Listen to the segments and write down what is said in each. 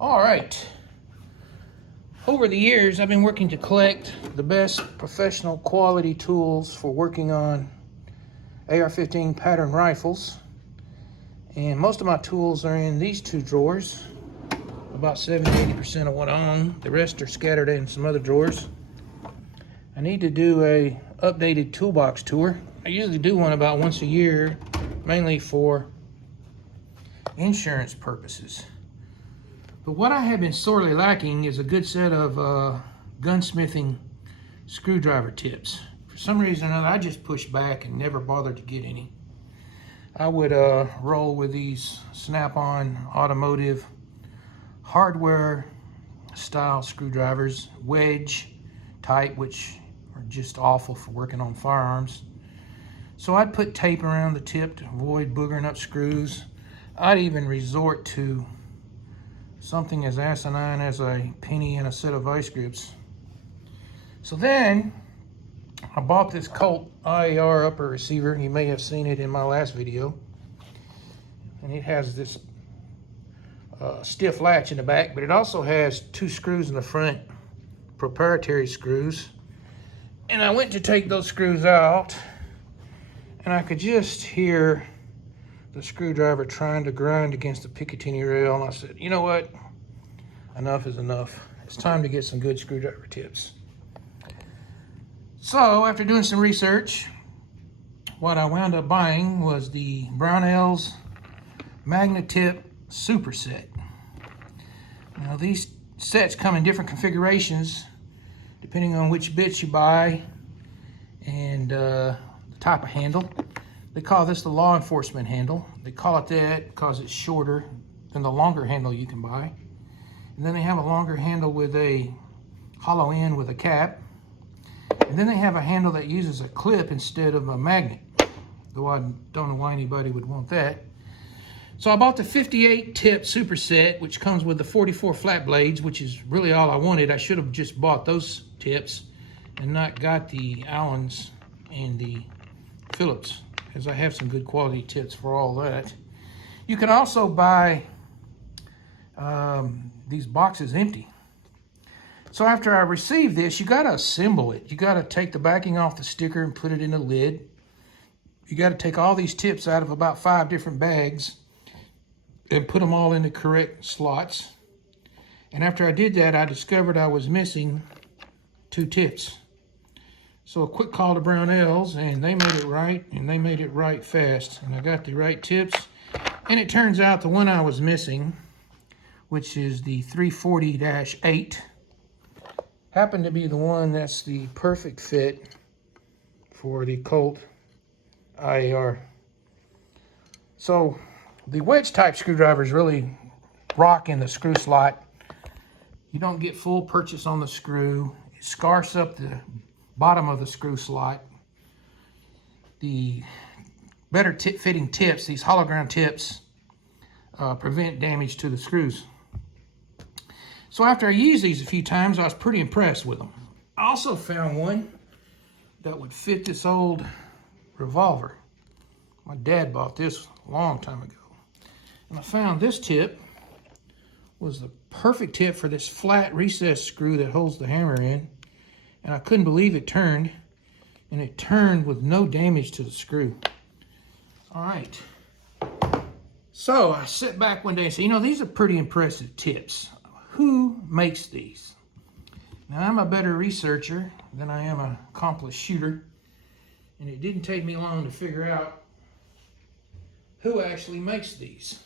All right. Over the years, I've been working to collect the best professional quality tools for working on AR-15 pattern rifles. And most of my tools are in these two drawers. About 70-80% of what I own. The rest are scattered in some other drawers. I need to do a updated toolbox tour. I usually do one about once a year, mainly for insurance purposes. But what I have been sorely lacking is a good set of gunsmithing screwdriver tips. For some reason or another, I just pushed back and never bothered to get any. I would roll with these Snap-on automotive hardware style screwdrivers, wedge type, which are just awful for working on firearms. So I'd put tape around the tip to avoid boogering up screws. I'd even resort to something as asinine as a penny and a set of vice grips. So then I bought this Colt IAR upper receiver. You may have seen it in my last video. And it has this stiff latch in the back, but it also has two screws in the front, proprietary screws. And I went to take those screws out, and I could just hear the screwdriver trying to grind against the Picatinny rail. And I said, you know what? Enough is enough. It's time to get some good screwdriver tips. So after doing some research, what I wound up buying was the Brownells Magna Tip Super Set. Now these sets come in different configurations depending on which bits you buy and the type of handle. They call this the law enforcement handle. They call it that because it's shorter than the longer handle you can buy. And then they have a longer handle with a hollow end with a cap. And then they have a handle that uses a clip instead of a magnet, though I don't know why anybody would want that. So I bought the 58 tip superset, which comes with the 44 flat blades, which is really all I wanted. I should have just bought those tips and not got the Allens and the Phillips, because I have some good quality tips for all that. You can also buy these boxes empty. So after I received this, you got to assemble it. You got to take the backing off the sticker and put it in the lid. You got to take all these tips out of about 5 different bags and put them all in the correct slots. And after I did that, I discovered I was missing 2 tips. So a quick call to Brownells, and they made it right, and they made it right fast. And I got the right tips. And it turns out the one I was missing, which is the 340-8, happened to be the one that's the perfect fit for the Colt IAR. So the wedge type screwdrivers really rock in the screw slot. You don't get full purchase on the screw. It scarfs up the bottom of the screw slot. The better fitting tips, these hollow ground tips, prevent damage to the screws. So after I used these a few times, I was pretty impressed with them. I also found one that would fit this old revolver. My dad bought this a long time ago. And I found this tip was the perfect tip for this flat recessed screw that holds the hammer in. And I couldn't believe it turned. And it turned with no damage to the screw. All right. So I sit back one day and say, you know, these are pretty impressive tips. Who makes these? Now, I'm a better researcher than I am an accomplished shooter. And it didn't take me long to figure out who actually makes these.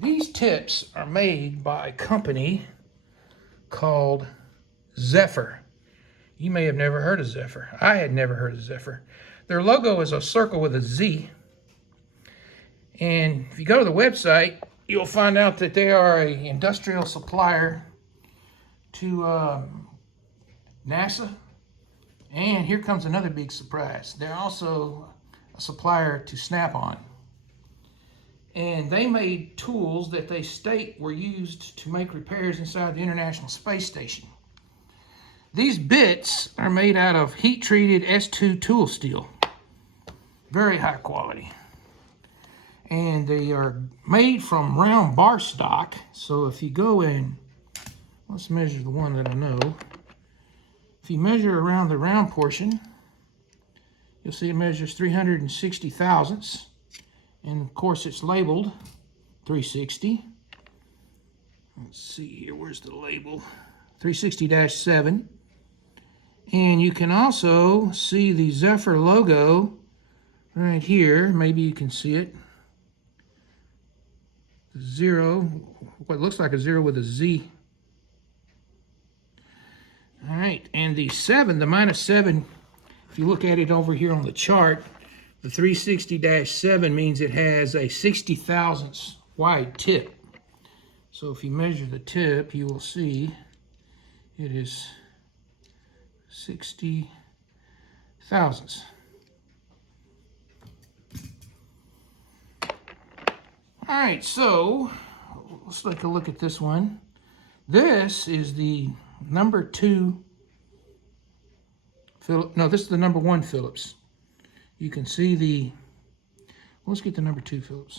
These tips are made by a company called Zephyr. You may have never heard of Zephyr. I had never heard of Zephyr. Their logo is a circle with a Z. And if you go to the website, you'll find out that they are an industrial supplier to NASA. And here comes another big surprise. They're also a supplier to Snap-on. And they made tools that they state were used to make repairs inside the International Space Station. These bits are made out of heat-treated S2 tool steel. Very high quality. And they are made from round bar stock. So if you go and, let's measure the one that I know. If you measure around the round portion, you'll see it measures 360 thousandths. And of course it's labeled 360. Let's see here, where's the label? 360-7. And you can also see the Zephyr logo right here. Maybe you can see it. Zero, what looks like a zero with a Z. All right, and the 7, the -7, if you look at it over here on the chart, the 360-7 means it has a 60 thousandths wide tip. So if you measure the tip, you will see it is 60 thousandths. All right, so let's take a look at this one. This is the number 2 Phillips. No, this is the number 1 Phillips. You can see the, let's get the number 2 Phillips.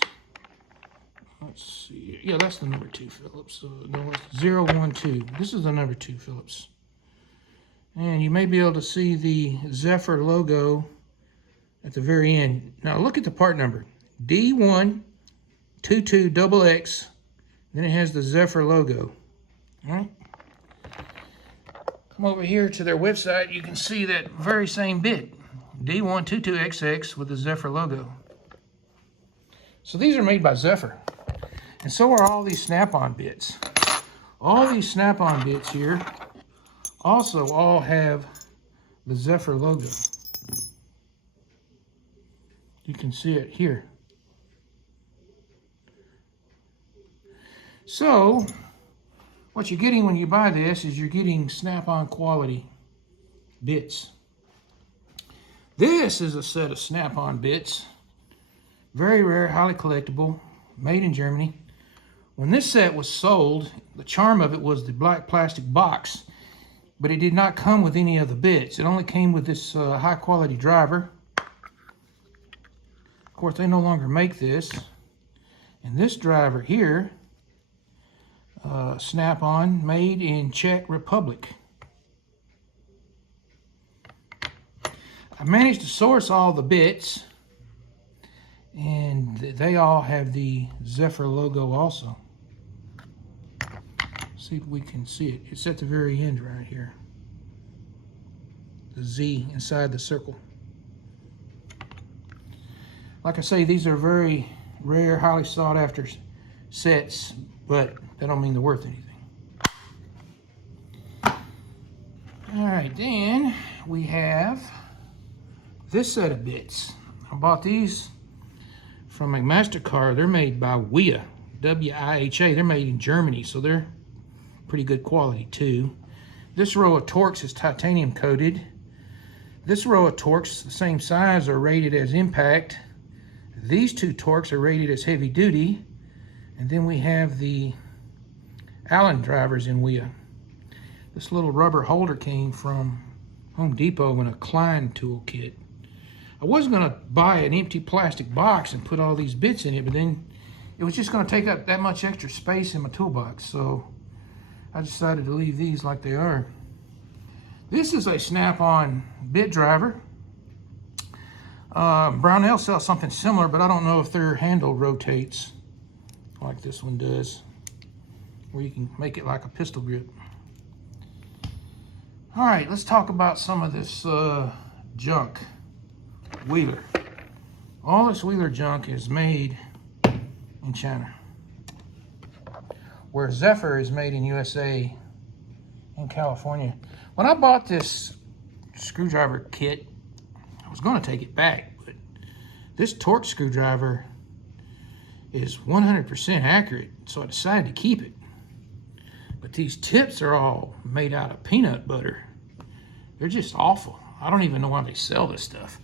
Let's see. Yeah, that's the number 2 Phillips. So no, it's 012. This is the number 2 Phillips. And you may be able to see the Zephyr logo at the very end. Now look at the part number. D122XX. Then it has the Zephyr logo. All right. Come over here to their website. You can see that very same bit. D122XX with the Zephyr logo. So these are made by Zephyr. And so are all these snap-on bits. All these snap-on bits here also all have the Zephyr logo. You can see it here. So what you're getting when you buy this is you're getting snap-on quality bits. This is a set of snap-on bits. Very rare, highly collectible, made in Germany. When this set was sold, the charm of it was the black plastic box, but it did not come with any of the bits. It only came with this high quality driver. Of course, they no longer make this. And this driver here, Snap-on, made in Czech Republic. I managed to source all the bits, and they all have the Zephyr logo also. See if we can see it. It's at the very end right here. The Z inside the circle. Like I say, these are very rare, highly sought after sets, but that don't mean they're worth anything. All right, then we have this set of bits. I bought these from a MasterCard. They're made by WIHA, W-I-H-A. They're made in Germany, so they're pretty good quality too. This row of Torx is titanium coated. This row of Torx, the same size, are rated as impact. These two Torx are rated as heavy duty. And then we have the Allen drivers in WIHA. This little rubber holder came from Home Depot in a Klein tool kit. I was going to buy an empty plastic box and put all these bits in it, but then it was just going to take up that much extra space in my toolbox, so I decided to leave these like they are. This is a snap-on bit driver. Brownells sells something similar, but I don't know if their handle rotates like this one does, where you can make it like a pistol grip. All right, let's talk about some of this junk. Wheeler. All this Wheeler junk is made in China, where Zephyr is made in USA and California. When I bought this screwdriver kit, I was going to take it back, but this Torx screwdriver is 100% accurate, so I decided to keep it. But these tips are all made out of peanut butter. They're just awful. I don't even know why they sell this stuff.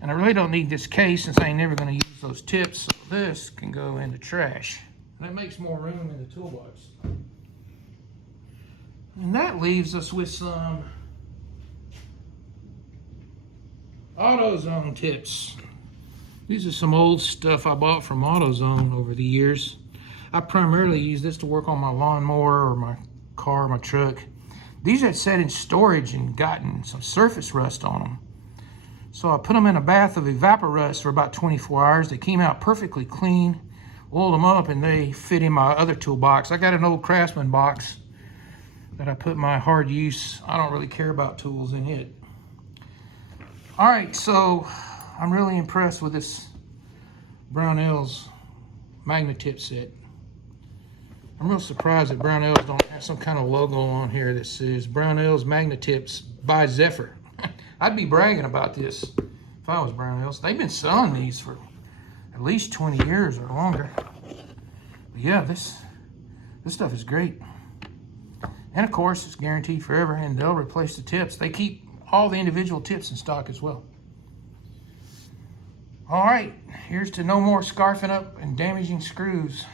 And I really don't need this case since I ain't never going to use those tips, so this can go in the trash. That makes more room in the toolbox. And that leaves us with some AutoZone tips. These are some old stuff I bought from AutoZone over the years. I primarily use this to work on my lawnmower or my car, my truck. These had sat in storage and gotten some surface rust on them. So I put them in a bath of evaporust for about 24 hours. They came out perfectly clean, oiled them up, and they fit in my other toolbox. I got an old Craftsman box that I put my hard use, I don't really care about tools in it. All right, so I'm really impressed with this Brownells Magna Tip set. I'm real surprised that Brownells don't have some kind of logo on here that says Brownells Magna Tips by Zephyr. I'd be bragging about this if I was Brownells. They've been selling these for at least 20 years or longer. But yeah, this stuff is great. And of course, it's guaranteed forever, and they'll replace the tips. They keep all the individual tips in stock as well. All right, here's to no more scarfing up and damaging screws.